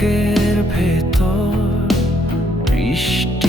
বুকের ভেতর বৃষ্টি